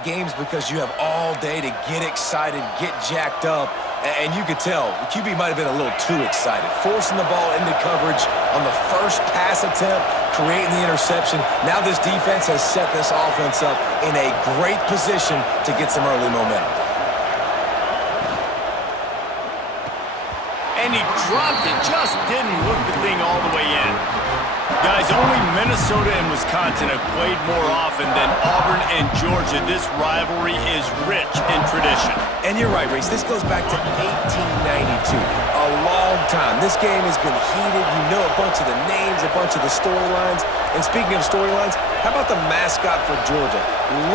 great games because you have all day to get excited, get jacked up, and you could tell the QB might have been a little too excited, forcing the ball into coverage on the first pass attempt, creating the interception. Now this defense has set this offense up in a great position to get some early momentum. And he dropped it, just didn't look the thing all the way in. Guys, only Minnesota and Wisconsin have played more often than Auburn and Georgia. This rivalry is rich in tradition. And you're right, Reese. This goes back to 1892. A long time. This game has been heated. You know a bunch of the names, a bunch of the storylines. And speaking of storylines, how about the mascot for Georgia?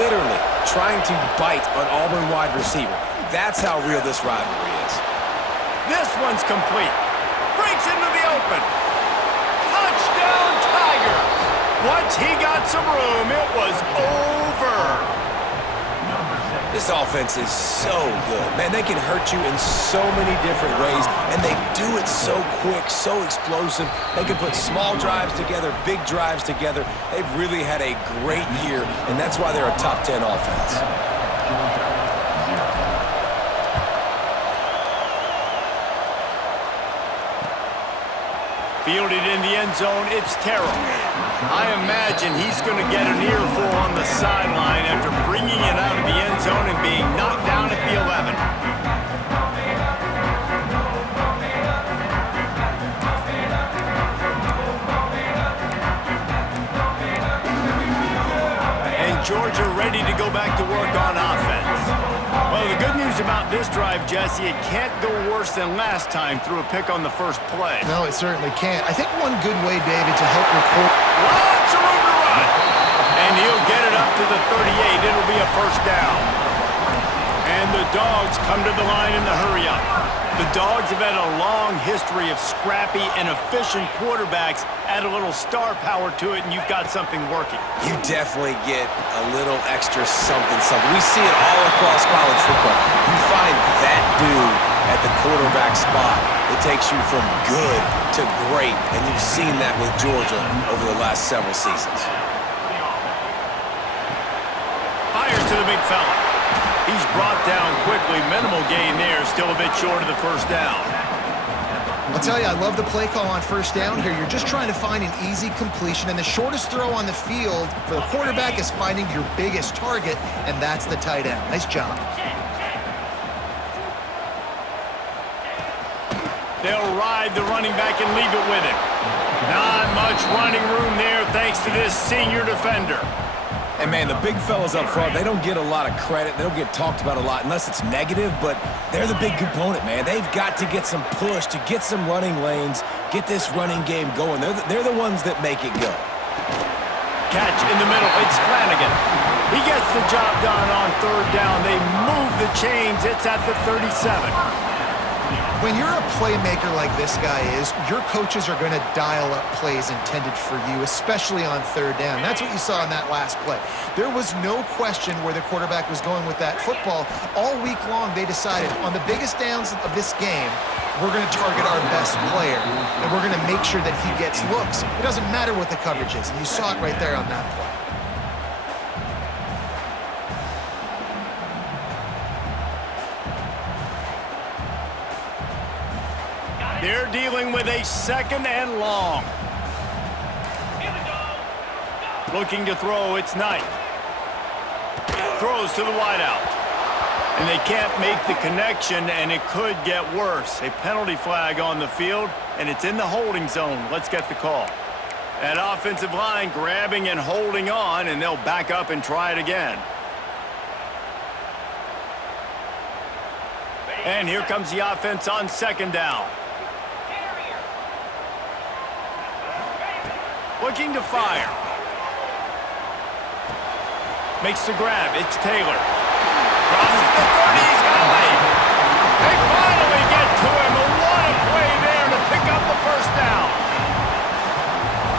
Literally trying to bite an Auburn wide receiver. That's how real this rivalry is. This one's complete. Breaks into the open. Touchdown, Tigers. Once he got some room, it was over. This offense is so good. Man, they can hurt you in so many different ways, and they do it so quick, so explosive. They can put small drives together, big drives together. They've really had a great year, and that's why they're a top 10 offense. Fielded in the end zone, it's Terrell. I imagine he's going to get an earful on the sideline after bringing it out of the end zone and being knocked down at the 11. And Georgia ready to go back to work on offense. Well, the good news about this drive, Jesse, it can't go worse than last time through a pick on the first play. No, it certainly can't. I think one good way, David, to help report... Lots of room to run. And he'll get it up to the 38. It'll be a first down. And the Dogs come to the line in the hurry-up. The Dogs have had a long history of scrappy and efficient quarterbacks. Add a little star power to it, and you've got something working. You definitely get a little extra something. We see it all across college football. You find that dude at the quarterback spot. It takes you from good to great, and you've seen that with Georgia over the last several seasons. Fires to the big fella. He's brought down quickly. Minimal gain there. Still a bit short of the first down. I'll tell you, I love the play call on first down here. You're just trying to find an easy completion, and the shortest throw on the field for the quarterback is finding your biggest target, and that's the tight end. Nice job. They'll ride the running back and leave it with him. Not much running room there thanks to this senior defender. And, man, the big fellas up front, they don't get a lot of credit. They don't get talked about a lot unless it's negative, but they're the big component, man. They've got to get some push, to get some running lanes, get this running game going. They're the ones that make it go. Catch in the middle. It's Flanagan. He gets the job done on third down. They move the chains. It's at the 37. When you're a playmaker like this guy is, your coaches are going to dial up plays intended for you, especially on third down. That's what you saw in that last play. There was no question where the quarterback was going with that football. All week long, they decided on the biggest downs of this game, we're going to target our best player, and we're going to make sure that he gets looks. It doesn't matter what the coverage is, and you saw it right there on that play. They're dealing with a second and long. Looking to throw, it's Knight. Throws to the wideout. And they can't make the connection, and it could get worse. A penalty flag on the field, and it's in the holding zone. Let's get the call. That offensive line grabbing and holding on, and they'll back up and try it again. And here comes the offense on second down. Looking to fire. Makes the grab. It's Taylor. Crosses the 30. He's got a lead. They finally get to him. A what a play there to pick up the first down.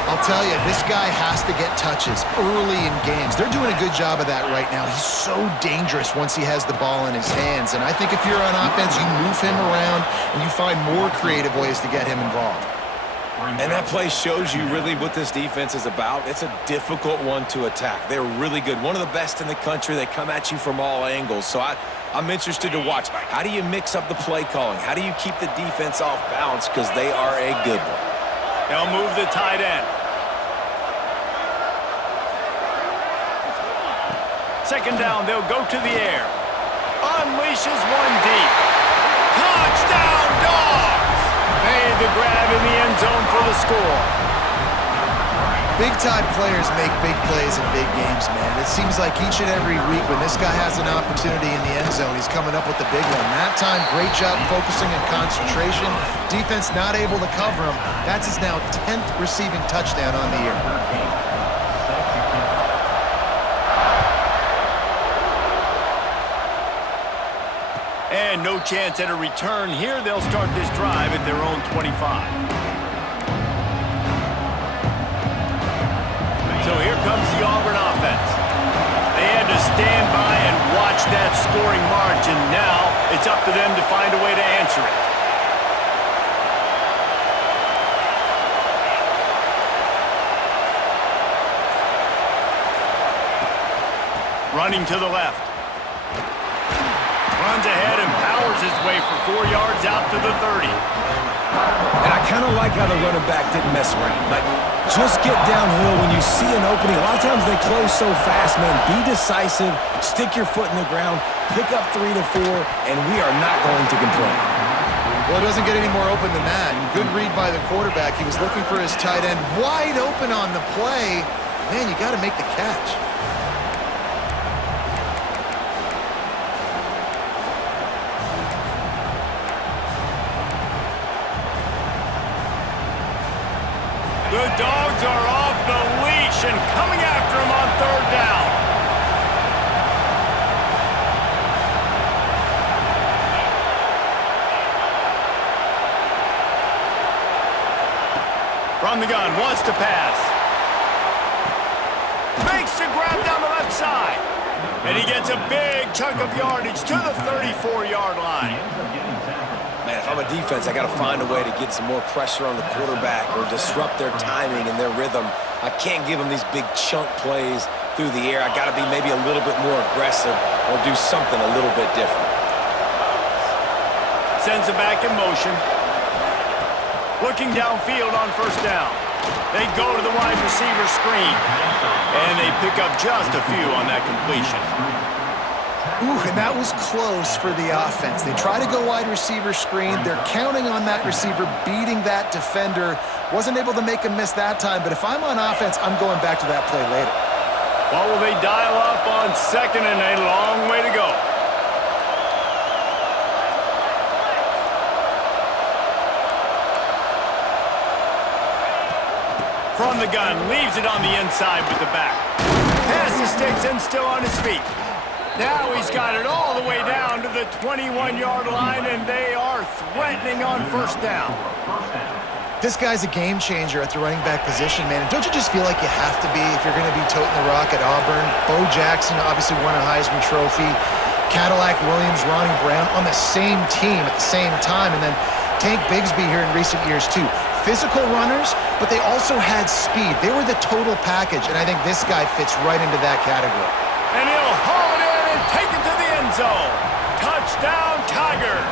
I'll tell you, this guy has to get touches early in games. They're doing a good job of that right now. He's so dangerous once he has the ball in his hands. And I think if you're on offense, you move him around and you find more creative ways to get him involved. And that play shows you really what this defense is about. It's a difficult one to attack. They're really good. One of the best in the country. They come at you from all angles. So I'm interested to watch. How do you mix up the play calling? How do you keep the defense off balance? Because they are a good one. They'll move the tight end. Second down, they'll go to the air. Unleashes one deep. Touchdown, Dogs! Made the grab in the end zone for the score. Big-time players make big plays in big games, man. It seems like each and every week when this guy has an opportunity in the end zone, he's coming up with the big one. That time, great job focusing and concentration. Defense not able to cover him. That's his now 10th receiving touchdown on the year. And no chance at a return here. They'll start this drive at their own 25. So here comes the Auburn offense. They had to stand by and watch that scoring margin. Now it's up to them to find a way to answer it. Running to the left. Runs ahead and powers his way for 4 yards out to the 30. And I kind of like how the running back didn't mess around. Like, just get downhill when you see an opening. A lot of times they close so fast, man. Be decisive, stick your foot in the ground, pick up 3 to 4, and we are not going to complain. Well, it doesn't get any more open than that. Good read by the quarterback. He was looking for his tight end wide open on the play. Man, you got to make the catch. The Dogs are off the leash and coming after him on third down. From the gun, wants to pass. Makes the grab down the left side. And he gets a big chunk of yardage to the 34-yard line. Man, if I'm a defense, I got to find a way to get some more pressure on the quarterback or disrupt their timing and their rhythm. I can't give them these big chunk plays through the air. I got to be maybe a little bit more aggressive or do something a little bit different. Sends it back in motion. Looking downfield on first down. They go to the wide receiver screen. And they pick up just a few on that completion. Ooh, and that was close for the offense. They try to go wide receiver screen. They're counting on that receiver beating that defender. Wasn't able to make him miss that time, but if I'm on offense, I'm going back to that play later. What will they dial up on second and a long way to go? From the gun, leaves it on the inside with the back. Pass the sticks and still on his feet. Now he's got it all the way down to the 21-yard line, and they are threatening on first down. This guy's a game changer at the running back position, man. And don't you just feel like you have to be if you're going to be toting the rock at Auburn? Bo Jackson obviously won a Heisman Trophy. Cadillac Williams, Ronnie Brown on the same team at the same time. And then Tank Bigsby here in recent years, too. Physical runners, but they also had speed. They were the total package, and I think this guy fits right into that category. And he'll haul it in and take it to the end zone. Touchdown, Tigers.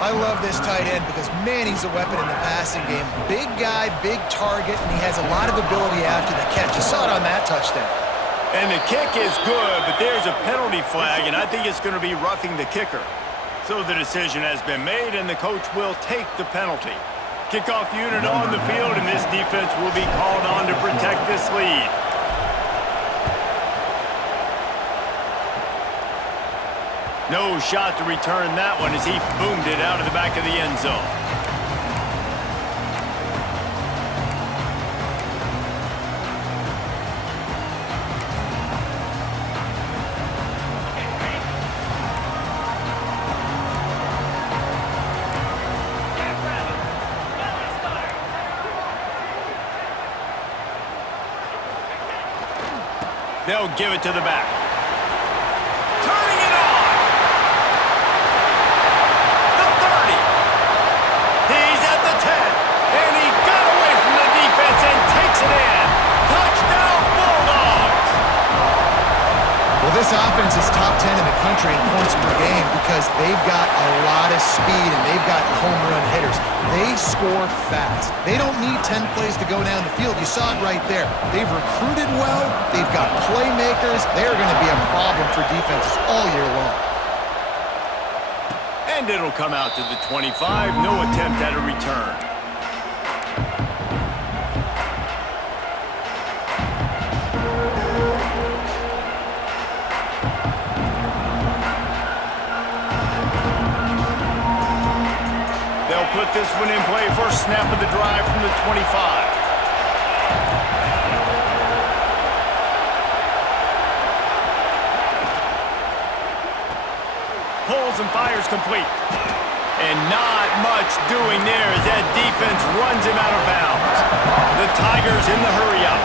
I love this tight end because, man, he's a weapon in the passing game. Big guy, big target, and he has a lot of ability after the catch. You saw it on that touchdown. And the kick is good, but there's a penalty flag, and I think it's going to be roughing the kicker. So the decision has been made, and the coach will take the penalty. Kickoff unit on the field, and this defense will be called on to protect this lead. No shot to return that one as he boomed it out of the back of the end zone. They'll give it to the back. Turning it on. The 30. He's at the 10. it in. Touchdown, Bulldogs! Well, this offense is top 10 in the country in points per game because they've got a lot of speed and they've got home run hitters. They score fast. They don't need 10 plays to go down the field. You saw it right there. They've recruited well. They've got playmakers. They're going to be a problem for defenses all year long. And it'll come out to the 25. No attempt at a return. They'll put this one in play. First snap of the drive from the 25. Pulls and fires complete. And not much doing there as that defense runs him out of bounds. The Tigers in the hurry-up.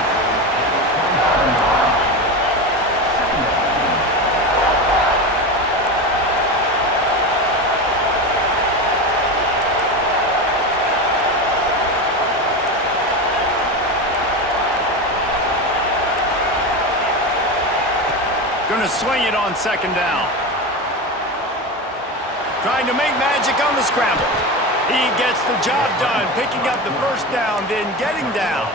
Gonna swing it on second down. Trying to make magic on the scramble. He gets the job done, picking up the first down, then getting down.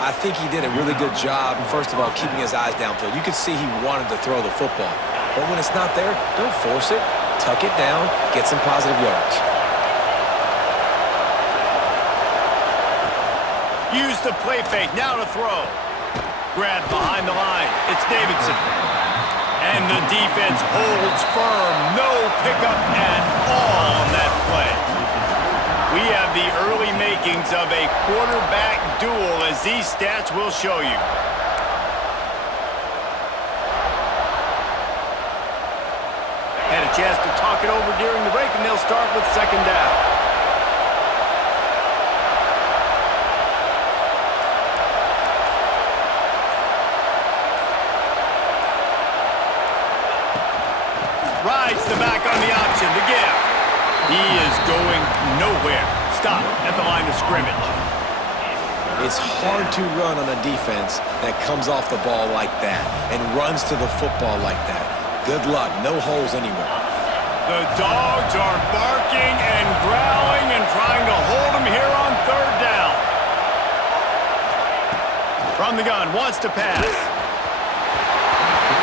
I think he did a really good job, first of all, keeping his eyes downfield. You could see he wanted to throw the football. But when it's not there, don't force it. Tuck it down, get some positive yards. Use the play fake, now to throw. Grab behind the line. It's Davidson. And the defense holds firm. No pickup at all on that play. We have the early makings of a quarterback duel, as these stats will show you. Had a chance to talk it over during the break, and they'll start with second down. Rides the back on the option to give. He is going nowhere. Stop at the line of scrimmage. It's hard to run on a defense that comes off the ball like that and runs to the football like that. Good luck. No holes anywhere. The Dogs are barking and growling and trying to hold him here on third down. From the gun, wants to pass.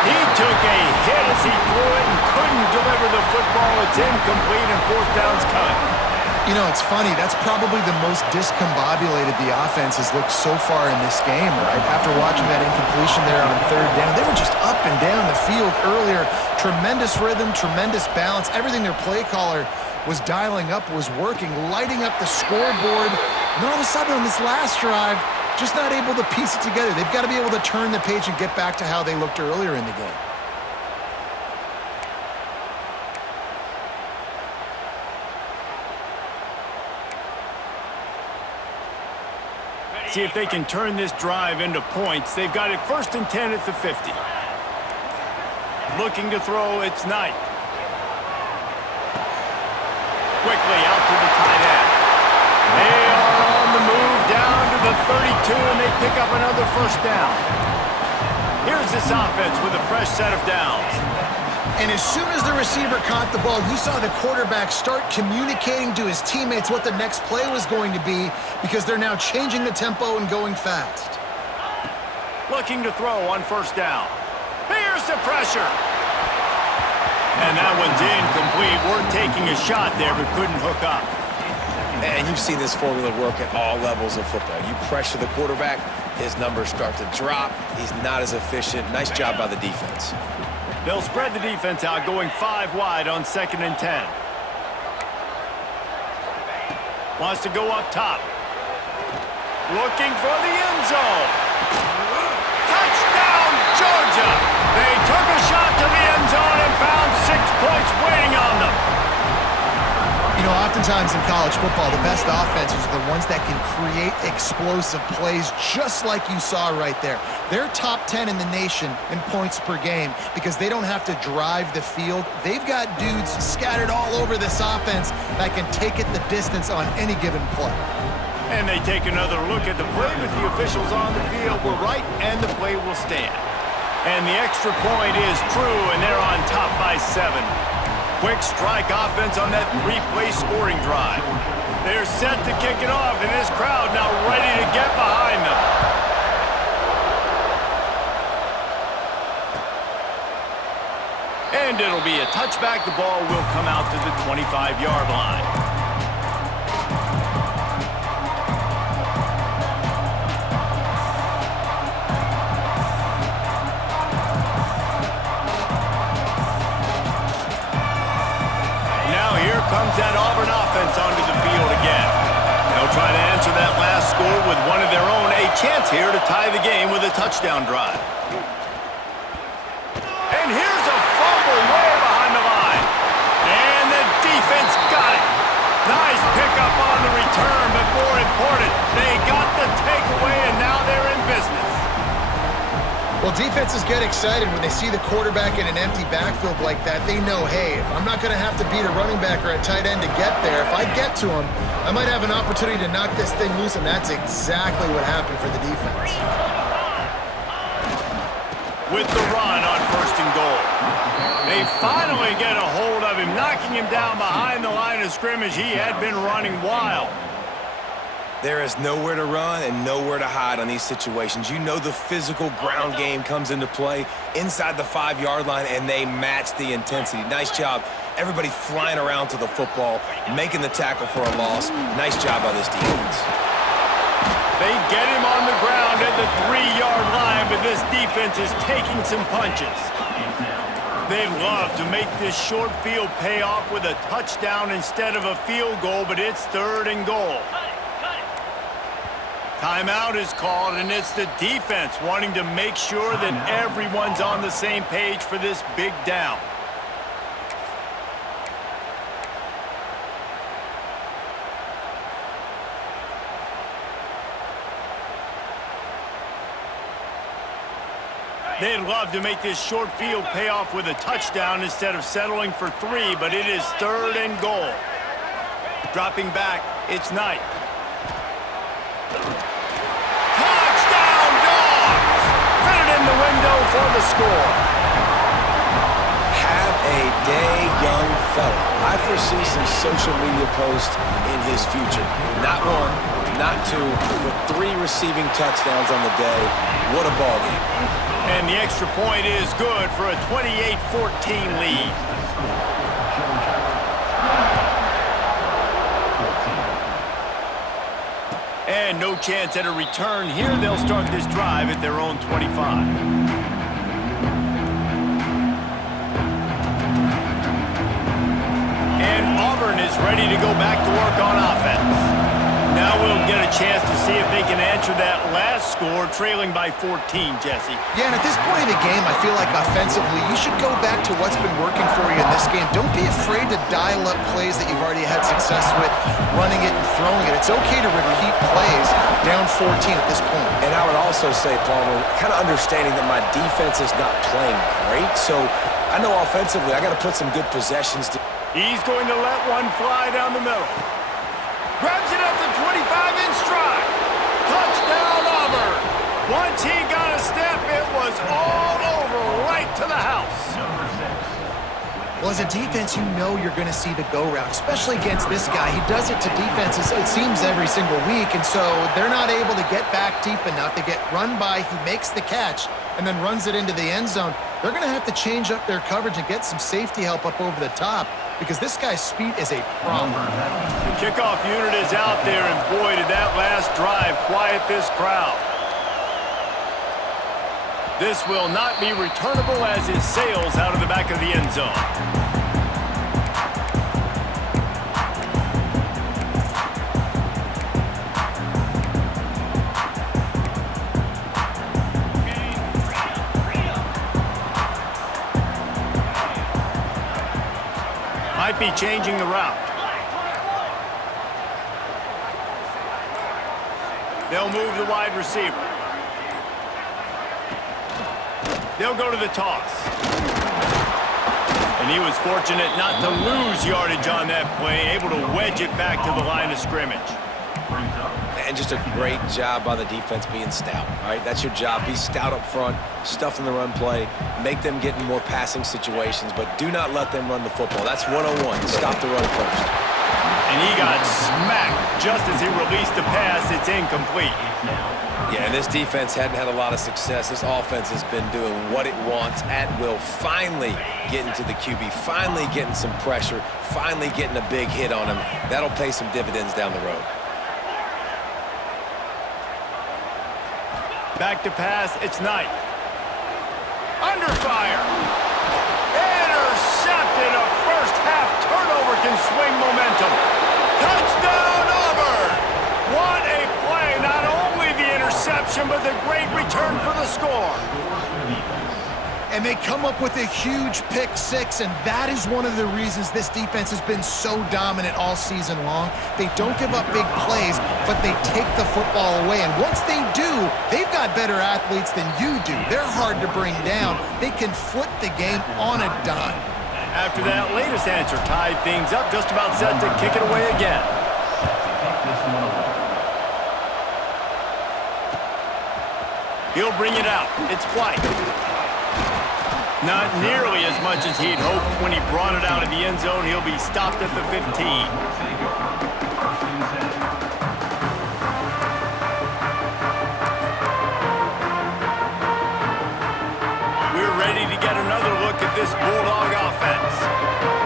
He took a hit as he threw it and couldn't deliver the football. It's incomplete and fourth down's cut. You know, it's funny. That's probably the most discombobulated the offense has looked so far in this game, right? After watching that incompletion there on third down, they were just up and down the field earlier. Tremendous rhythm, tremendous balance. Everything their play caller was dialing up was working, lighting up the scoreboard. And then all of a sudden on this last drive, just not able to piece it together. They've got to be able to turn the page and get back to how they looked earlier in the game. See if they can turn this drive into points. They've got it first and 10 at the 50. Looking to throw, it's Knight. Quickly out to the tight end. They are on the move down to the 32, and they pick up another first down. Here's this offense with a fresh set of downs. And as soon as the receiver caught the ball, you saw the quarterback start communicating to his teammates what the next play was going to be because they're now changing the tempo and going fast. Looking to throw on first down. Here's the pressure. And that one's incomplete. We're taking a shot there, but couldn't hook up. And you've seen this formula work at all levels of football. You pressure the quarterback, his numbers start to drop. He's not as efficient. Nice job by the defense. They'll spread the defense out, going 5 wide on second and 10. Wants to go up top. Looking for the end zone. Touchdown, Georgia! They took a shot to the end zone and found 6 points waiting on them. You know, oftentimes in college football, the best offenses are the ones that can create explosive plays just like you saw right there. They're top 10 in the nation in points per game because they don't have to drive the field. They've got dudes scattered all over this offense that can take it the distance on any given play. And they take another look at the play, but the officials on the field were right, and the play will stand. And the extra point is true, and they're on top by 7. Quick strike offense on that 3-play scoring drive. They're set to kick it off, and this crowd now ready to get behind them. And it'll be a touchback. The ball will come out to the 25-yard line. Comes that Auburn offense onto the field again. They'll try to answer that last score with one of their own. A chance here to tie the game with a touchdown drive. And here's a fumble way behind the line. And the defense got it. Nice pickup on the return, but more important, they got the takeaway, and now they're in business. Well, defenses get excited when they see the quarterback in an empty backfield like that. They know, hey, if I'm not going to have to beat a running back or a tight end to get there, if I get to him, I might have an opportunity to knock this thing loose, and that's exactly what happened for the defense. With the run on 1st and goal. They finally get a hold of him, knocking him down behind the line of scrimmage. He had been running wild. There is nowhere to run and nowhere to hide on these situations. You know the physical ground game comes into play inside the 5-yard line, and they match the intensity. Nice job. Everybody flying around to the football, making the tackle for a loss. Nice job by this defense. They get him on the ground at the 3-yard line, but this defense is taking some punches. They'd love to make this short field pay off with a touchdown instead of a field goal, but it's 3rd and goal. Timeout is called, and it's the defense wanting to make sure that everyone's on the same page for this big down. They'd love to make this short field pay off with a touchdown instead of settling for 3, but it is 3rd and goal. Dropping back, it's Knight. Touchdown, Dogs! Fit it in the window for the score. Have a day, young fella. I foresee some social media posts in his future. Not 1, not 2, but 3 receiving touchdowns on the day. What a ball game. And the extra point is good for a 28-14 lead. And no chance at a return here. They'll start this drive at their own 25. And Auburn is ready to go back to work on offense. Now we'll get a chance to see if they can answer that last score, trailing by 14, Jesse. Yeah, and at this point in the game, I feel like offensively, you should go back to what's been working for you in this game. Don't be afraid to dial up plays that you've already had success with, running it and throwing it. It's okay to repeat plays down 14 at this point. And I would also say, Palmer, kind of understanding that my defense is not playing great, so I know offensively I got to put some good possessions. He's going to let one fly down the middle. Grabs it up the 25 in stride. Touchdown, Auburn. Once he got a step, it was all over right to the house. Well, as a defense, you know you're going to see the go route, especially against this guy. He does it to defenses, it seems, every single week, and so they're not able to get back deep enough. They get run by, he makes the catch, and then runs it into the end zone. They're going to have to change up their coverage and get some safety help up over the top because this guy's speed is a problem. The kickoff unit is out there, and boy, did that last drive quiet this crowd. This will not be returnable as it sails out of the back of the end zone. Might be changing the route. They'll move the wide receiver. They'll go to the toss. And he was fortunate not to lose yardage on that play, able to wedge it back to the line of scrimmage. And just a great job by the defense being stout, all right? That's your job. Be stout up front, stuff in the run play, make them get in more passing situations, but do not let them run the football. That's 101. Stop the run first. And he got smacked just as he released the pass. It's incomplete. Yeah, and this defense hadn't had a lot of success. This offense has been doing what it wants at will, finally getting to the QB, finally getting some pressure, finally getting a big hit on him. That'll pay some dividends down the road. Back to pass, it's Knight. Under fire. Intercepted. A first half turnover can swing momentum. Touchdown Auburn. What a play. Not only the interception, but the great return for the score. And they come up with a huge pick six, and that is one of the reasons this defense has been so dominant all season long. They don't give up big plays, but they take the football away. And once they do, they've got better athletes than you do. They're hard to bring down. They can flip the game on a dime. After that latest answer tied things up, just about set to kick it away again. He'll bring it out. It's White. Not nearly as much as he'd hoped when he brought it out of the end zone. He'll be stopped at the 15. We're ready to get another look at this Bulldog offense.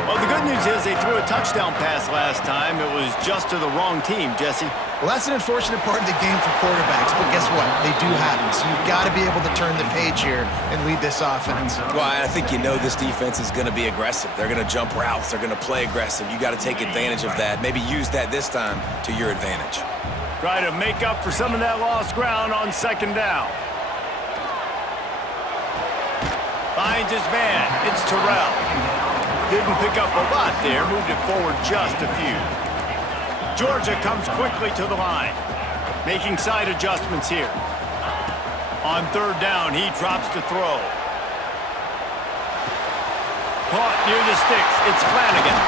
Well, the good news is they threw a touchdown pass last time. It was just to the wrong team, Jesse. Well, that's an unfortunate part of the game for quarterbacks, but guess what? They do happen, so you've got to be able to turn the page here and lead this offense. Well, I think you know this defense is going to be aggressive. They're going to jump routes. They're going to play aggressive. You got to take advantage of that. Maybe use that this time to your advantage. Try to make up for some of that lost ground on second down. Finds his man. It's Terrell. Didn't pick up a lot there. Moved it forward just a few. Georgia comes quickly to the line, making side adjustments here. On third down, he drops to throw. Caught near the sticks. It's Flanagan.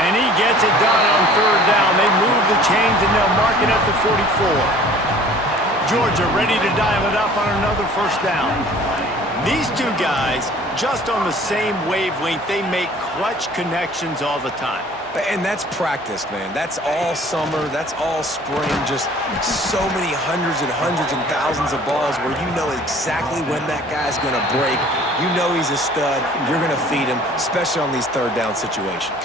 And he gets it done on third down. They move the chains, and they'll mark it at the 44. Georgia ready to dial it up on another first down. These two guys, just on the same wavelength, they make clutch connections all the time. And that's practice, man. That's all summer. That's all spring. Just so many hundreds and hundreds and thousands of balls where you know exactly when that guy's going to break. You know he's a stud. You're going to feed him, especially on these third down situations.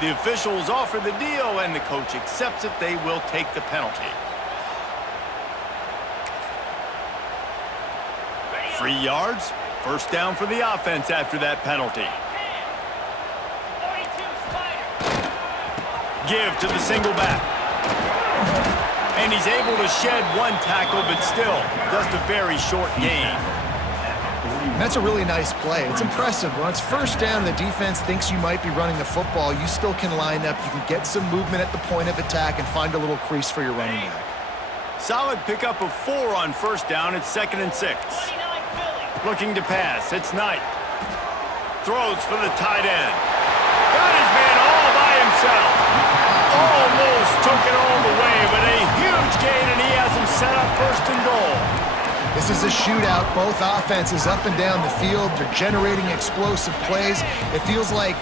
The officials offer the deal, and the coach accepts it. They will take the penalty. 3 yards. First down for the offense after that penalty. Give to the single back. And he's able to shed one tackle, but still just a very short gain. That's a really nice play. It's impressive. When it's first down and the defense thinks you might be running the football, you still can line up. You can get some movement at the point of attack and find a little crease for your running back. Solid pickup of 4 on first down. It's 2nd and 6. Looking to pass. It's Knight. Throws for the tight end. Got his man all by himself. Almost took it all the way, but a huge gain, and he has him set up 1st and goal. This is a shootout. Both offenses up and down the field. They're generating explosive plays. It feels like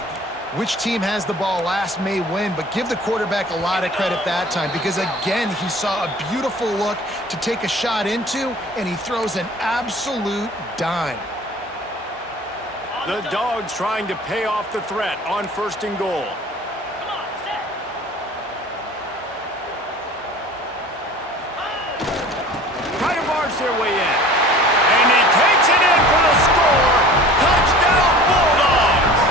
which team has the ball last may win, but give the quarterback a lot of credit that time because, again, he saw a beautiful look to take a shot into, and he throws an absolute dime. The Dogs trying to pay off the threat on 1st and goal. Trying to barge their way in. And he takes it in for the score. Touchdown, Bulldogs!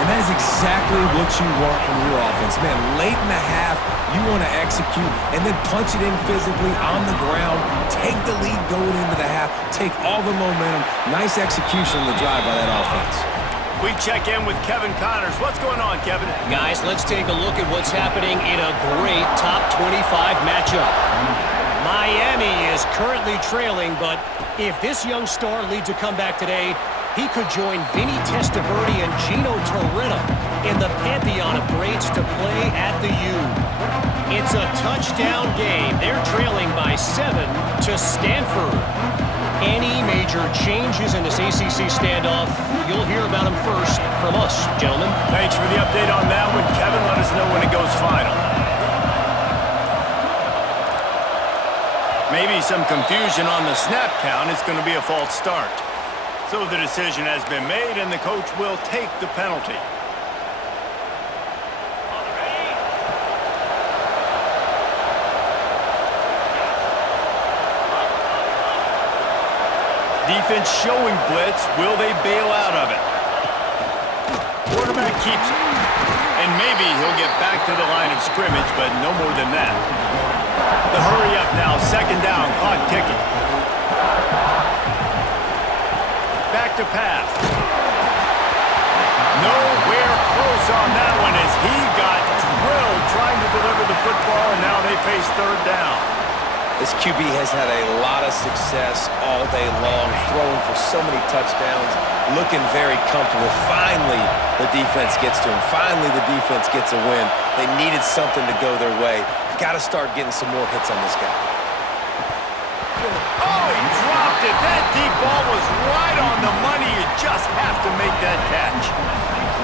And that is exactly what you want from your offense. Man, late in the half, you want to execute and then punch it in physically on the ground, take the lead going into the half, take all the momentum. Nice execution on the drive by that offense. We check in with Kevin Connors. What's going on, Kevin? Guys, let's take a look at what's happening in a great top 25 matchup. Miami is currently trailing, but if this young star leads a comeback today, he could join Vinny Testaverde and Gino Torretta in the pantheon of greats to play at the U. It's a touchdown game. They're trailing by 7 to Stanford. Any major changes in this ACC standoff, you'll hear about them first from us, gentlemen. Thanks for the update on that one, Kevin. Let us know when it goes final. Maybe some confusion on the snap count. It's going to be a false start. So the decision has been made, and the coach will take the penalty. Defense showing blitz. Will they bail out of it? Quarterback keeps it. And maybe he'll get back to the line of scrimmage, but no more than that. The hurry up now. Second down. Clock ticking. Back to pass. Nowhere close on that one as he got drilled trying to deliver the football, and now they face third down. This QB has had a lot of success all day long, throwing for so many touchdowns, looking very comfortable. Finally, the defense gets to him. Finally, the defense gets a win. They needed something to go their way. Got to start getting some more hits on this guy. Oh, he dropped it. That deep ball was right on the money. You just have to make that catch.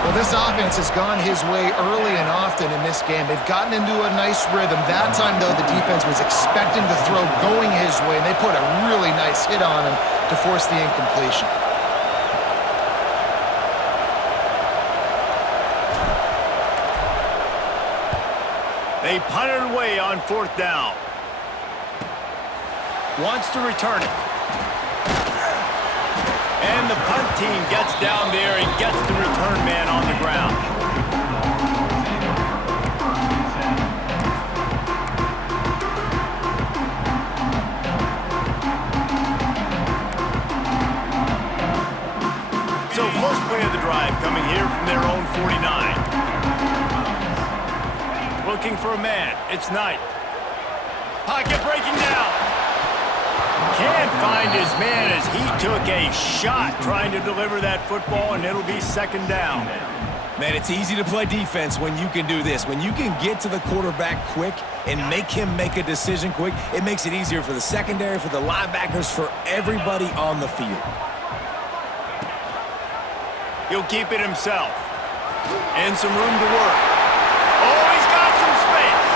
Well, this offense has gone his way early and often in this game. They've gotten into a nice rhythm. That time, though, the defense was expecting the throw going his way, and they put a really nice hit on him to force the incompletion. They punted away on fourth down. Wants to return it. And the punt team gets down there and gets the return man on the ground. So first play of the drive coming here from their own 49. Looking for a man. It's Knight. Pocket breaking down. Can't find his man as he took a shot trying to deliver that football, and it'll be second down. Man, it's easy to play defense when you can do this. When you can get to the quarterback quick and make him make a decision quick, it makes it easier for the secondary, for the linebackers, for everybody on the field. He'll keep it himself. And some room to work. Oh, he's got some space.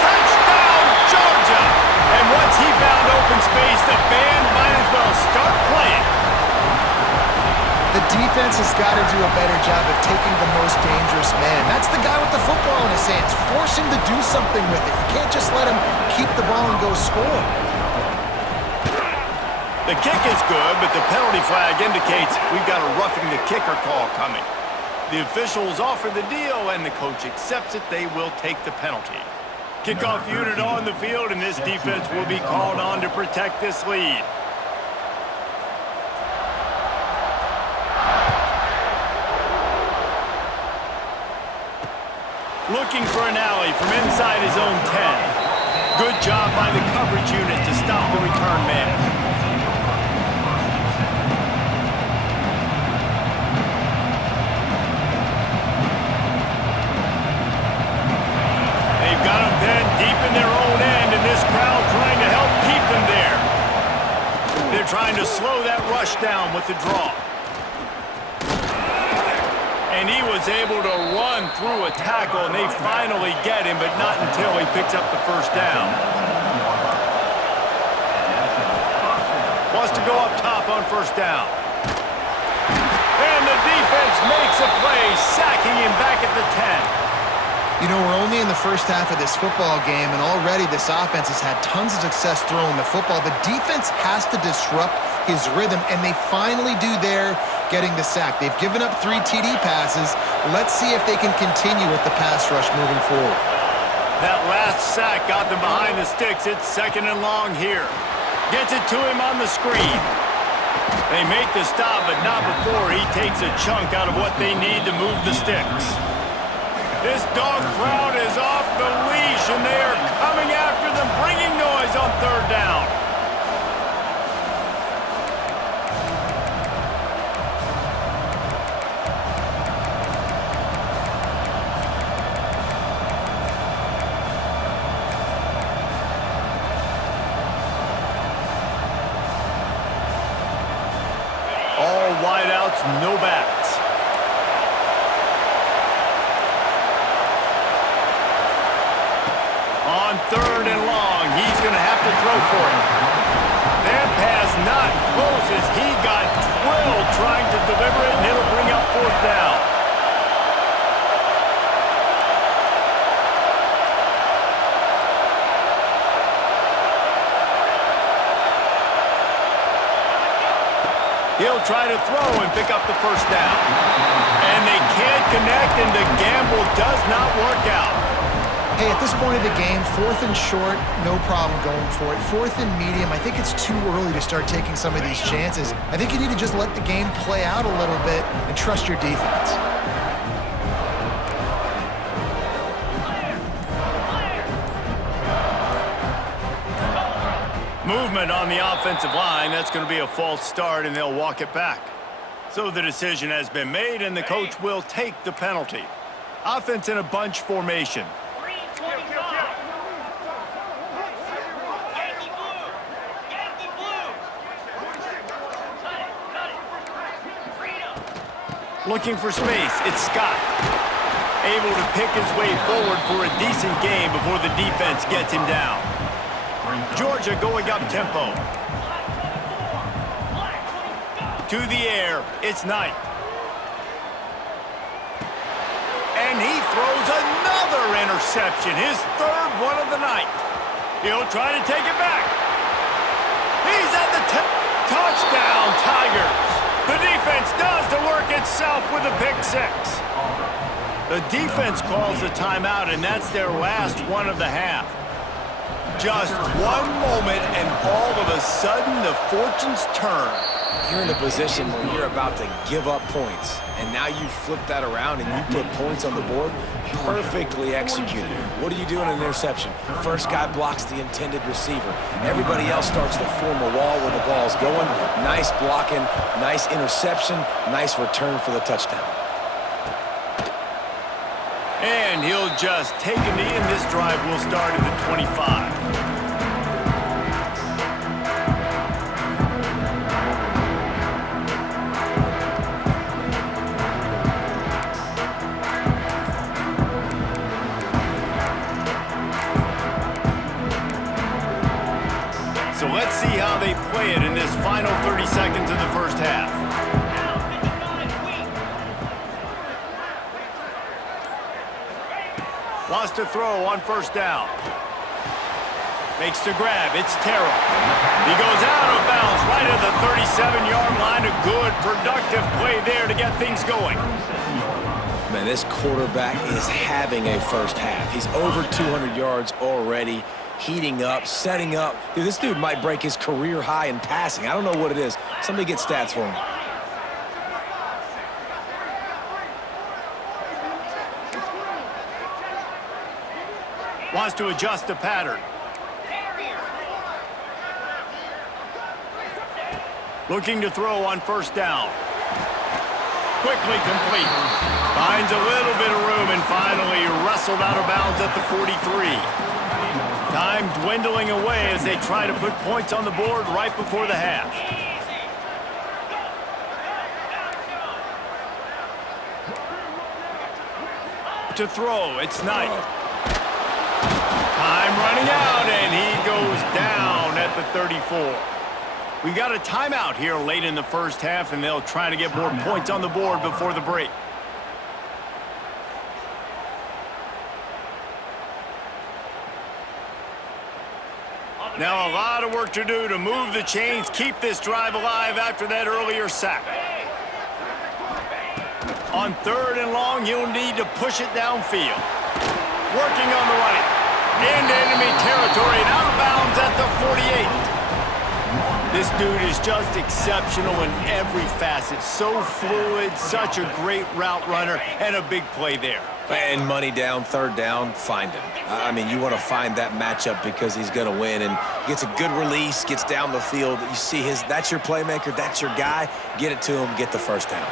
Touchdown, Georgia! And once he found open space, the band might as well start playing. The defense has got to do a better job of taking the most dangerous man. That's the guy with the football in his hands. Force him to do something with it. You can't just let him keep the ball and go score. The kick is good, but the penalty flag indicates we've got a roughing the kicker call coming. The officials offer the deal, and the coach accepts it. They will take the penalty. Kickoff unit on the field, and this defense will be called on to protect this lead. Looking for an alley from inside his own 10. Good job by the coverage unit to stop the return man. They've got them pinned deep in their own end, and this crowd trying to help keep them there. They're trying to slow that rush down with the draw. And he was able to run through a tackle, and they finally get him, but not until he picks up the first down. Wants to go up top on first down. And the defense makes a play, sacking him back at the 10. You know, we're only in the first half of this football game, and already this offense has had tons of success throwing the football. The defense has to disrupt his rhythm, and they finally do there, getting the sack. They've given up 3 TD passes. Let's see if they can continue with the pass rush moving forward. That last sack got them behind the sticks. It's second and long here. Gets it to him on the screen. They make the stop, but not before he takes a chunk out of what they need to move the sticks. This dog crowd is off the leash, and they are coming after them, bringing noise on third down. outs, no backs. On 3rd and long, he's going to have to throw for it. That pass not close as he got drilled trying to deliver it, and it'll bring up 4th down. He'll try to throw and pick up the 1st down. And they can't connect, and the gamble does not work out. Hey, at this point of the game, 4th and short, no problem going for it. 4th and medium, I think it's too early to start taking some of these chances. I think you need to just let the game play out a little bit and trust your defense. Movement on the offensive line. That's going to be a false start, and they'll walk it back. So the decision has been made, and the coach will take the penalty. Offense in a bunch formation. Looking for space, it's Scott. Able to pick his way forward for a decent game before the defense gets him down. Georgia going up tempo. To the air, it's Knight. And he throws another interception, his 3rd one of the night. He'll try to take it back. He's at the touchdown, Tigers. The defense does the work itself with a pick 6. The defense calls a timeout, and that's their last one of the half. Just one moment, and all of a sudden, the fortunes turn. You're in a position where you're about to give up points, and now you flip that around and you put points on the board. Perfectly executed. What do you do in an interception? First guy blocks the intended receiver. Everybody else starts to form a wall where the ball's going. Nice blocking, nice interception, nice return for the touchdown. And he'll just take a knee, and this drive will start at the 25. So let's see how they play it in this final 30 seconds of the first half. Wants to throw on 1st down. Makes the grab. It's Terrell. He goes out of bounds right at the 37-yard line. A good, productive play there to get things going. Man, this quarterback is having a first half. He's over 200 yards already, heating up, setting up. Dude, this dude might break his career high in passing. I don't know what it is. Somebody get stats for him. Wants to adjust the pattern. Looking to throw on 1st down. Quickly complete. Finds a little bit of room and finally wrestled out of bounds at the 43. Time dwindling away as they try to put points on the board right before the half. To throw, it's Knight. Time running out, and he goes down at the 34. We got a timeout here late in the first half, and they'll try to get more points on the board before the break. Now a lot of work to do to move the chains, keep this drive alive after that earlier sack. On 3rd and long, he'll need to push it downfield. Working on the right. Into enemy territory and out of bounds at the 48. This dude is just exceptional in every facet. So fluid, such a great route runner, and a big play there. And money down, 3rd down, find him. I mean, you want to find that matchup because he's going to win, and gets a good release, gets down the field. You see that's your playmaker, that's your guy. Get it to him, get the 1st down.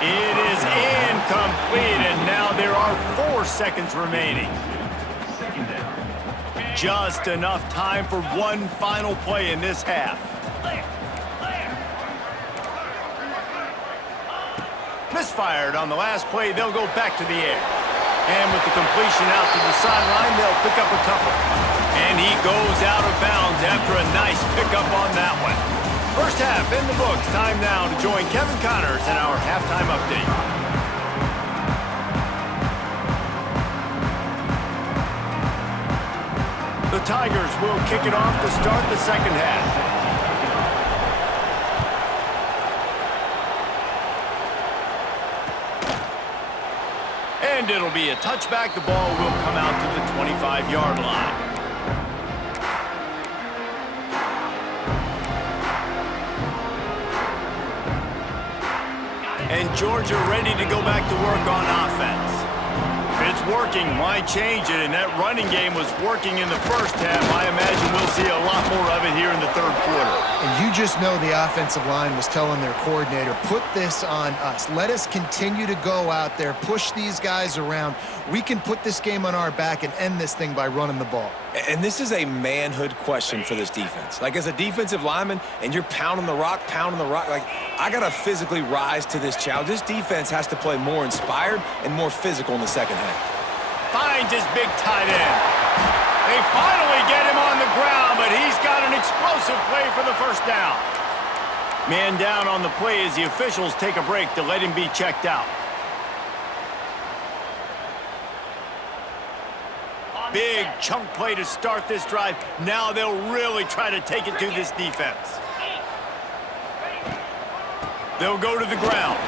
It is incomplete, and now there are 4 seconds remaining. Just enough time for one final play in this half. Misfired on the last play. They'll go back to the air. And with the completion out to the sideline, they'll pick up a couple. And he goes out of bounds after a nice pickup on that one. First half in the books. Time now to join Kevin Connors in our halftime update. The Tigers will kick it off to start the second half. And it'll be a touchback. The ball will come out to the 25-yard line. And Georgia ready to go back to work on offense. If it's working, why change it? And that running game was working in the first half. I imagine we'll see a lot more of it here in the third quarter. And you just know the offensive line was telling their coordinator, put this on us. Let us continue to go out there, push these guys around. We can put this game on our back and end this thing by running the ball. And this is a manhood question for this defense. Like, as a defensive lineman, and you're pounding the rock, like, I got to physically rise to this challenge. This defense has to play more inspired and more physical in the second half. Finds his big tight end. They finally get him on the ground, but he's got an explosive play for the first down. Man down on the play as the officials take a break to let him be checked out. Big chunk play to start this drive. Now they'll really try to take it to this defense. They'll go to the ground.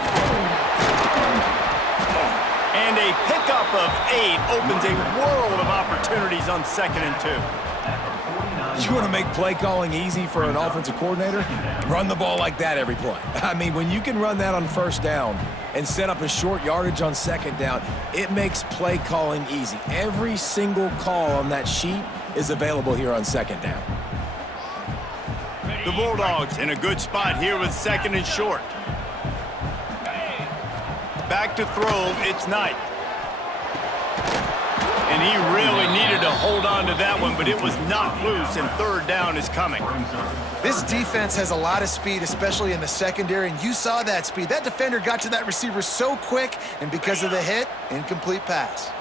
And a pickup of 8 opens a world of opportunities on 2nd and 2. You want to make play calling easy for an offensive coordinator? Run the ball like that every play. I mean, when you can run that on first down and set up a short yardage on second down, it makes play calling easy. Every single call on that sheet is available here on second down. The Bulldogs in a good spot here with 2nd and short. Back to throw, it's Knight. And he really needed to hold on to that one, but it was knocked loose, and 3rd down is coming. This defense has a lot of speed, especially in the secondary, and you saw that speed. That defender got to that receiver so quick, and because of the hit, incomplete pass.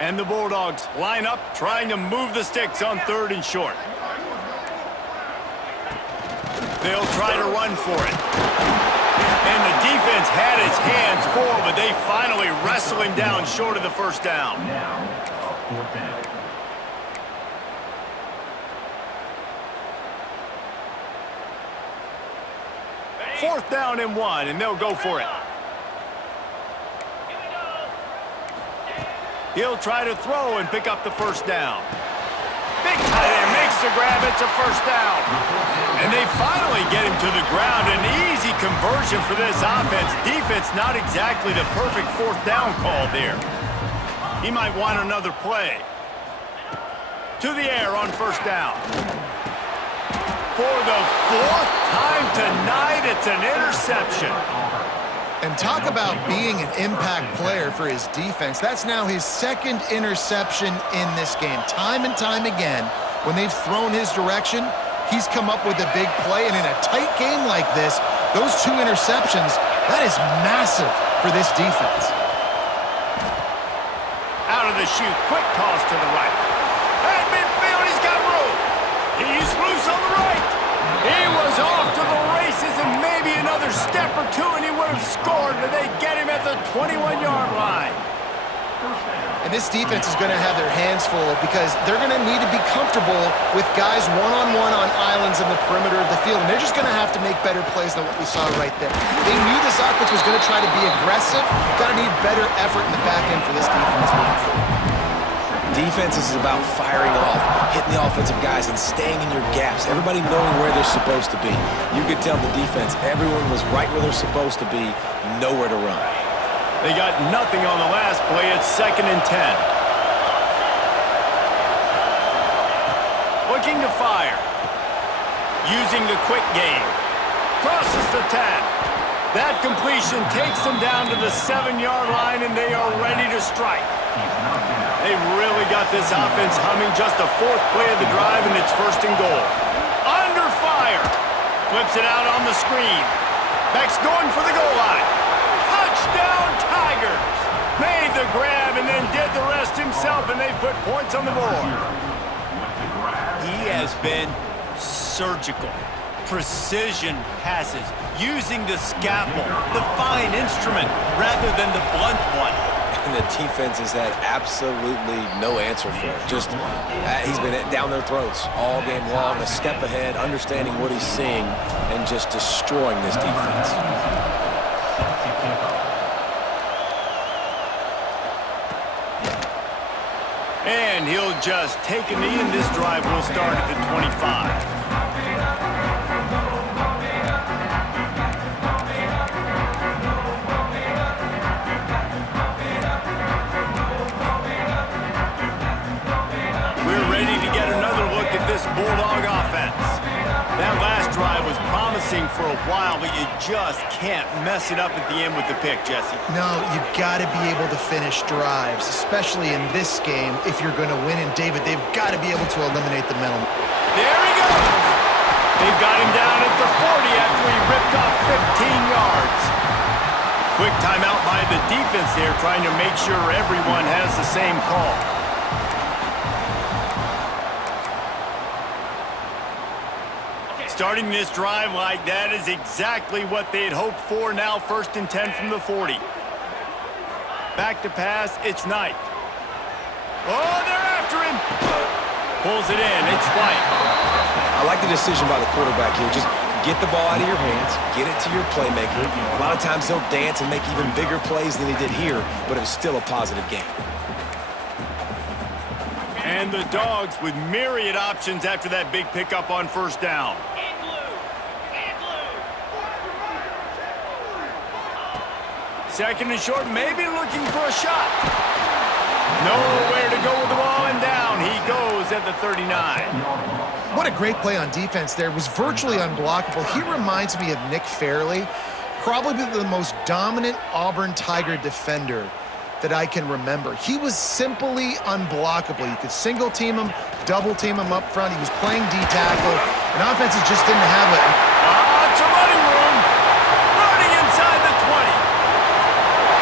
And the Bulldogs line up, trying to move the sticks on 3rd and short. They'll try to run for it. And the defense had its hands full, but they finally wrestle him down short of the first down. Fourth down and 1, and they'll go for it. He'll try to throw and pick up the first down. Big tight end makes the grab. It's a first down. And they finally get him to the ground. An easy conversion for this offense. Defense not exactly the perfect 4th down call there. He might want another play. To the air on first down. For the 4th time tonight, it's an interception. And talk about being an impact player for his defense. That's now his 2nd interception in this game. Time and time again, when they've thrown his direction, he's come up with a big play. And in a tight game like this, those 2 interceptions, that is massive for this defense. Out of the chute, quick toss to the right. At midfield, he's got room. He's loose on the right. He was off to the races, and maybe another step or 2 and he would have scored, but they get him at the 21-yard line. And this defense is going to have their hands full because they're going to need to be comfortable with guys one-on-one on islands in the perimeter of the field, and they're just going to have to make better plays than what we saw right there. They knew this offense was going to try to be aggressive. Got to need better effort in the back end for this defense moving forward. Defense is about firing off, hitting the offensive guys, and staying in your gaps. Everybody knowing where they're supposed to be. You could tell the defense, everyone was right where they're supposed to be, nowhere to run. They got nothing on the last play. It's 2nd and 10. Looking to fire. Using the quick game. Crosses the 10. That completion takes them down to the 7-yard line, and they are ready to strike. They've really got this offense humming. Just the 4th play of the drive, and it's 1st and goal. Under fire. Flips it out on the screen. Beck's going for the goal line. Touchdown! Touchdown, Tigers! Made the grab and then did the rest himself, and they put points on the board. He has been surgical. Precision passes, using the scalpel, the fine instrument, rather than the blunt one. And the defense has had absolutely no answer for it. Just, he's been down their throats all game long, a step ahead, understanding what he's seeing, and just destroying this defense. And he'll just take a knee, and this drive will start at the 25. Bulldog offense. That last drive was promising for a while, but you just can't mess it up at the end with the pick, Jesse. No, you got to be able to finish drives, especially in this game. If you're going to win, and David, they've got to be able to eliminate the mental. There he goes. They've got him down at the 40 after he ripped off 15 yards. Quick timeout by the defense there, trying to make sure everyone has the same call. Starting this drive like that is exactly what they had hoped for. Now 1st and 10 from the 40. Back to pass, it's Knight. Oh, they're after him. Pulls it in, it's White. I like the decision by the quarterback here. Just get the ball out of your hands, get it to your playmaker. A lot of times he'll dance and make even bigger plays than he did here, but it was still a positive game. And the Dogs with myriad options after that big pickup on 1st down. Second and short, maybe looking for a shot. Nowhere to go with the ball, and down he goes at the 39. What a great play on defense there. It was virtually unblockable. He reminds me of Nick Fairley, probably the most dominant Auburn Tiger defender that I can remember. He was simply unblockable. You could single team him, double team him up front. He was playing D-tackle, and offenses just didn't have it. It's a running room. Running inside the 20.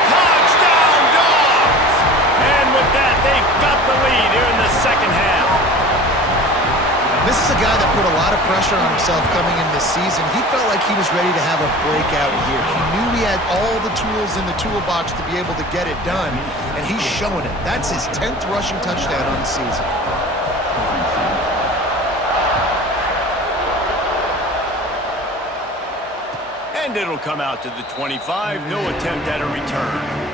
Touchdown, Dogs! And with that, they've got the lead here in the second half. This is a guy that put a lot of pressure on himself coming in this season. He felt like he was ready to have a breakout year. He knew he had all the tools in the toolbox to be able to get it done, and he's showing it. That's his 10th rushing touchdown on the season. And it'll come out to the 25. No attempt at a return.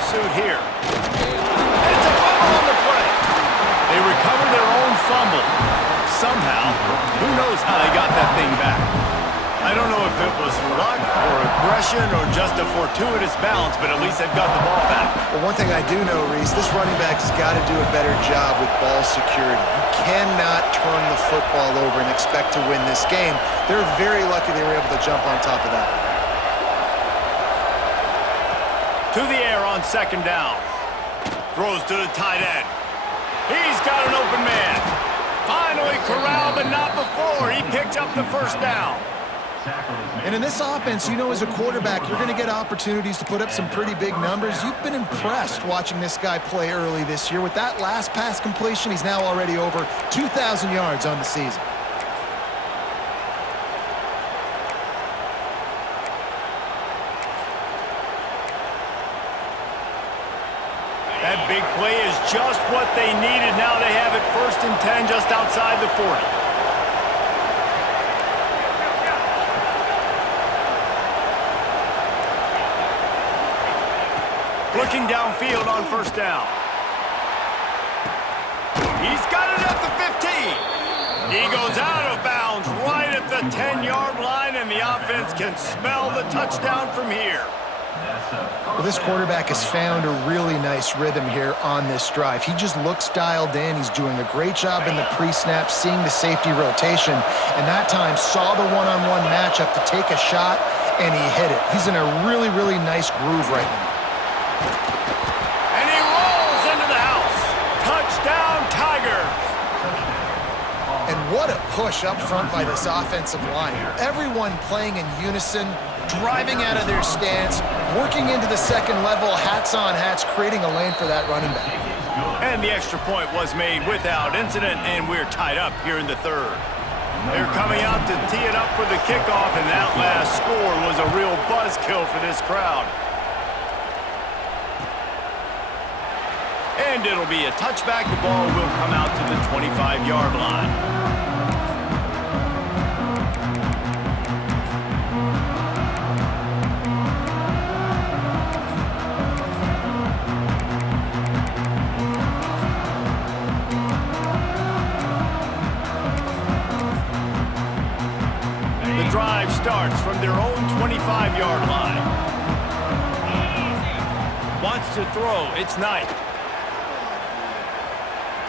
Suit here. And it's a fumble on the play. They recover their own fumble. Somehow, who knows how they got that thing back. I don't know if it was luck or aggression or just a fortuitous bounce, but at least they've got the ball back. Well, one thing I do know, Reese, this running back has got to do a better job with ball security. You cannot turn the football over and expect to win this game. They're very lucky they were able to jump on top of that. To the air on 2nd down. Throws to the tight end. He's got an open man. Finally corralled, but not before. He picked up the 1st down. And in this offense, you know, as a quarterback, you're going to get opportunities to put up some pretty big numbers. You've been impressed watching this guy play early this year. With that last pass completion, he's now already over 2,000 yards on the season. That big play is just what they needed. Now they have it 1st and 10 just outside the 40. Looking downfield on 1st down. He's got it at the 15. He goes out of bounds right at the 10-yard line, and the offense can smell the touchdown from here. Well, this quarterback has found a really nice rhythm here on this drive. He just looks dialed in. He's doing a great job in the pre-snap, seeing the safety rotation, and that time saw the one-on-one matchup to take a shot, and he hit it. He's in a really, really nice groove right now. And he rolls into the house. Touchdown, Tiger. And what a push up front by this offensive line. Everyone playing in unison, driving out of their stance, working into the second level, hats on hats, creating a lane for that running back. And the extra point was made without incident, and we're tied up here in the third. They're coming out to tee it up for the kickoff, and that last score was a real buzzkill for this crowd. And it'll be a touchback. The ball will come out to the 25-yard line. The drive starts from their own 25-yard line. Wants to throw. It's Knight.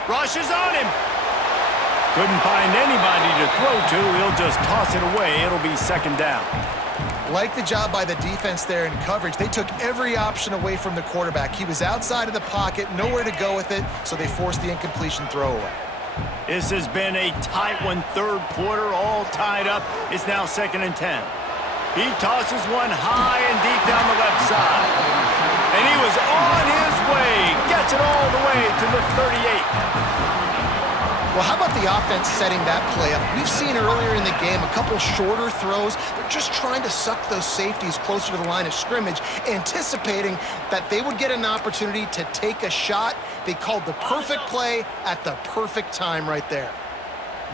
Rushes on him. Couldn't find anybody to throw to. He'll just toss it away. It'll be second down. Like the job by the defense there in coverage. They took every option away from the quarterback. He was outside of the pocket, nowhere to go with it, so they forced the incompletion throwaway. This has been a tight one, third quarter, all tied up. It's now 2nd and 10. He tosses one high and deep down the left side. And he was on his way. Gets it all the way to the 38. Well, how about the offense setting that play up? We've seen earlier in the game a couple shorter throws. They're just trying to suck those safeties closer to the line of scrimmage, anticipating that they would get an opportunity to take a shot. They called the perfect play at the perfect time right there.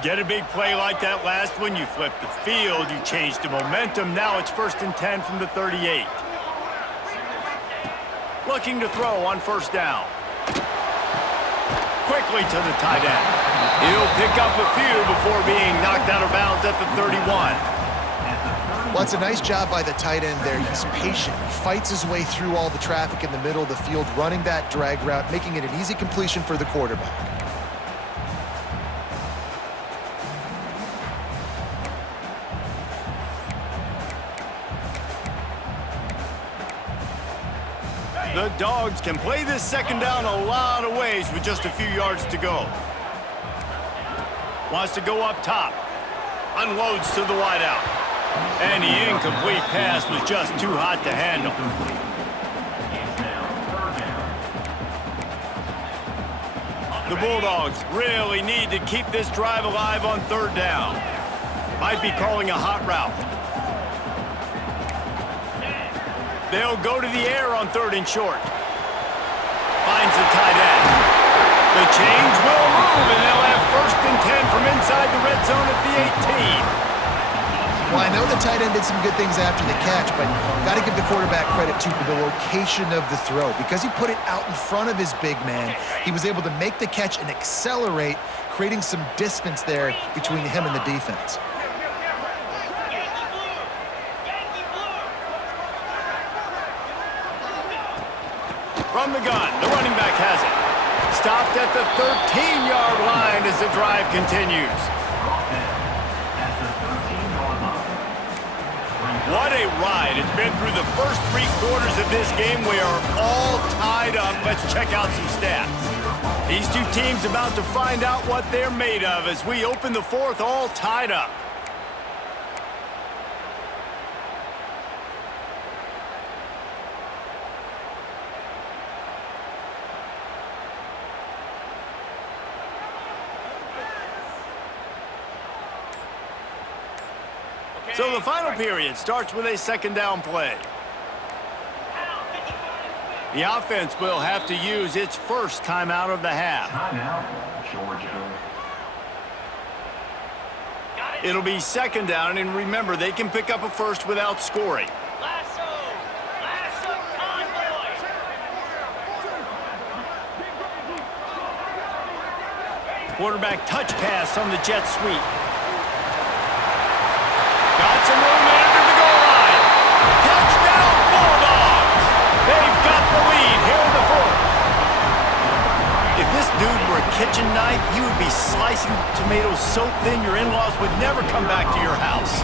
Get a big play like that last one, you flip the field, you change the momentum. Now it's 1st and 10 from the 38. Looking to throw on 1st down. Quickly to the tight end. He'll pick up a few before being knocked out of bounds at the 31. Well, it's a nice job by the tight end there. He's patient. He fights his way through all the traffic in the middle of the field, running that drag route, making it an easy completion for the quarterback. The Dogs can play this second down a lot of ways with just a few yards to go. Wants to go up top. Unloads to the wideout. And the incomplete pass was just too hot to handle. The Bulldogs really need to keep this drive alive on 3rd down. Might be calling a hot route. They'll go to the air on 3rd and short. Finds the tight end. The change will move, and they'll have 1st and 10 from inside the red zone at the 18. Well, I know the tight end did some good things after the catch, but got to give the quarterback credit, too, for the location of the throw. Because he put it out in front of his big man, he was able to make the catch and accelerate, creating some distance there between him and the defense. From the gun, the running back has it. Stopped at the 13-yard line as the drive continues. What a ride. It's been through the first 3 quarters of this game. We are all tied up. Let's check out some stats. These two teams about to find out what they're made of as we open the 4th all tied up. So the final period starts with a 2nd down play. The offense will have to use its first timeout of the half. Georgia. It'll be 2nd down, and remember, they can pick up a first without scoring. Quarterback touch pass on the jet sweep. Got some room under the goal line. Touchdown, Bulldogs! dude were a kitchen knife, you would be slicing tomatoes so thin your in-laws would never come back to your house.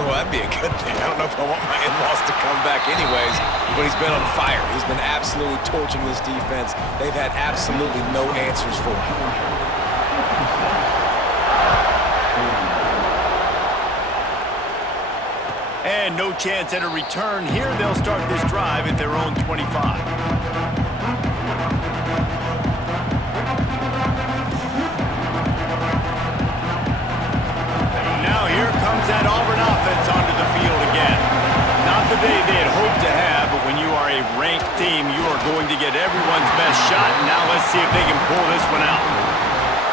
Well, that'd be a good thing. I don't know if I want my in-laws to come back anyways, but he's been on fire. He's been absolutely torching this defense. They've had absolutely no answers for him. And no chance at a return here. They'll start this drive at their own 25. Now here comes that Auburn offense onto the field again. Not the day they had hoped to have, but when you are a ranked team, you are going to get everyone's best shot. Now let's see if they can pull this one out.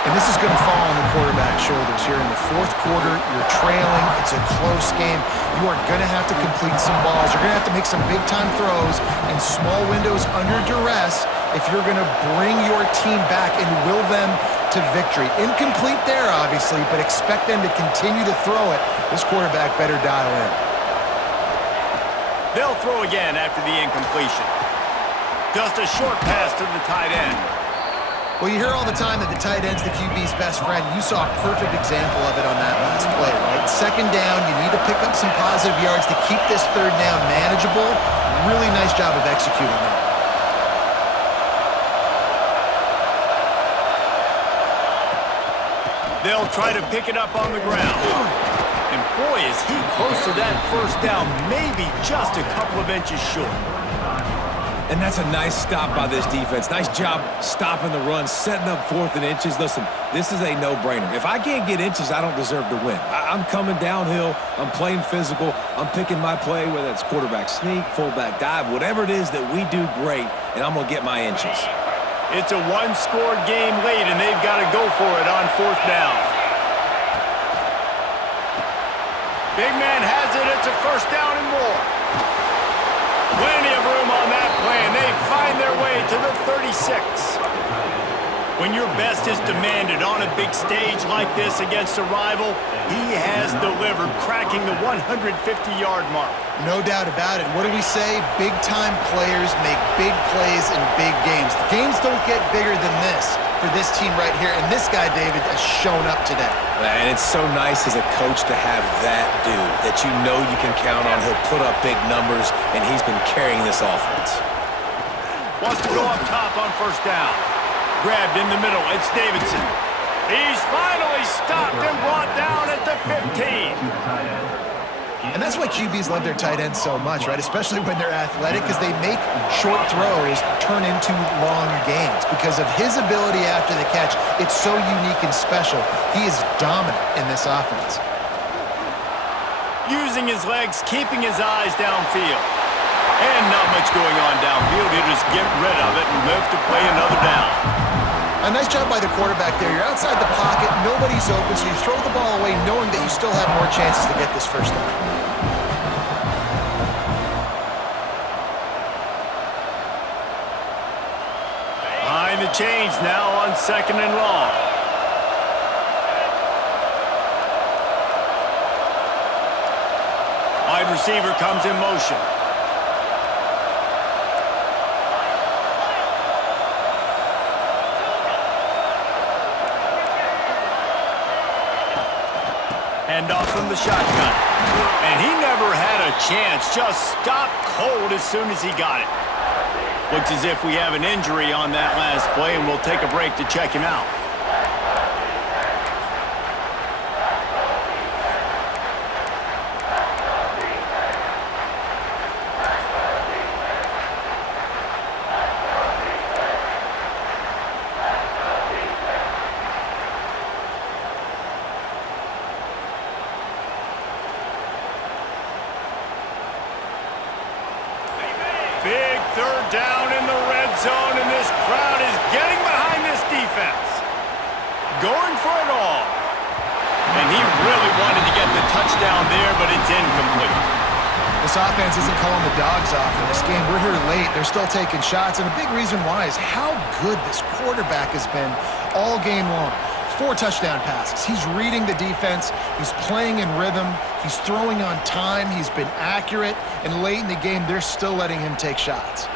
And this is going to fall on the quarterback's shoulders here in the fourth quarter. You're trailing. It's a close game. You are going to have to complete some balls. You're going to have to make some big-time throws in small windows under duress if you're going to bring your team back and will them to victory. Incomplete there, obviously, but expect them to continue to throw it. This quarterback better dial in. They'll throw again after the incompletion. Just a short pass to the tight end. Well, you hear all the time that the tight end's the QB's best friend. You saw a perfect example of it on that last play, right? Second down, you need to pick up some positive yards to keep this third down manageable. Really nice job of executing that. They'll try to pick it up on the ground. And boy, is he close to that first down, maybe just a couple of inches short. And that's a nice stop by this defense. Nice job stopping the run, setting up fourth and inches. Listen, this is a no-brainer. If I can't get inches, I don't deserve to win. I'm coming downhill. I'm playing physical. I'm picking my play, whether it's quarterback sneak, fullback dive, whatever it is that we do great, and I'm going to get my inches. It's a one-score game late, and they've got to go for it on fourth down. Big man has it. It's a first down and more. Plenty of room on that play, and they find their way to the 36. When your best is demanded on a big stage like this against a rival, he has delivered, cracking the 150-yard mark. No doubt about it. What do we say? Big-time players make big plays in big games. The games don't get bigger than this for this team right here, and this guy, David, has shown up today. And it's so nice as a coach to have that dude that you know you can count on. He'll put up big numbers, and he's been carrying this offense. Wants to go up top on first down. Grabbed in the middle. It's Davidson. He's finally stopped and brought down at the 15. And that's why QBs love their tight ends so much, right? Especially when they're athletic, because they make short throws turn into long gains. Because of his ability after the catch, it's so unique and special. He is dominant in this offense. Using his legs, keeping his eyes downfield. And not much going on downfield. He'll just get rid of it and live to play another down. A nice job by the quarterback there. You're outside the pocket, nobody's open, so you throw the ball away knowing that you still have more chances to get this first down. Behind the chains now on second and long. Wide receiver comes in motion. Hand off from the shotgun. And he never had a chance. Just stopped cold as soon as he got it. Looks as if we have an injury on that last play, and we'll take a break to check him out. Big third down in the red zone, and this crowd is getting behind this defense. Going for it all. And he really wanted to get the touchdown there, but it's incomplete. This offense isn't calling the dogs off in this game. We're here late. They're still taking shots, and a big reason why is how good this quarterback has been all game long. 4 touchdown passes. He's reading the defense. He's playing in rhythm. He's throwing on time. He's been accurate. And late in the game, they're still letting him take shots.